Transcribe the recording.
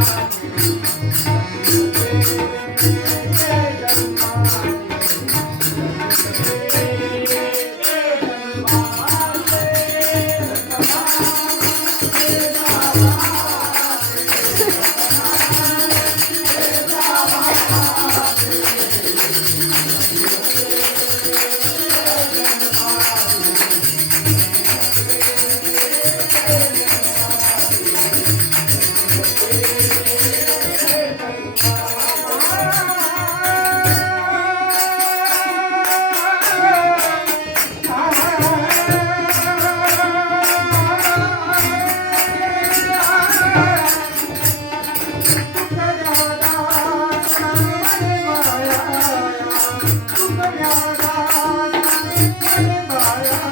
Bye. 完 了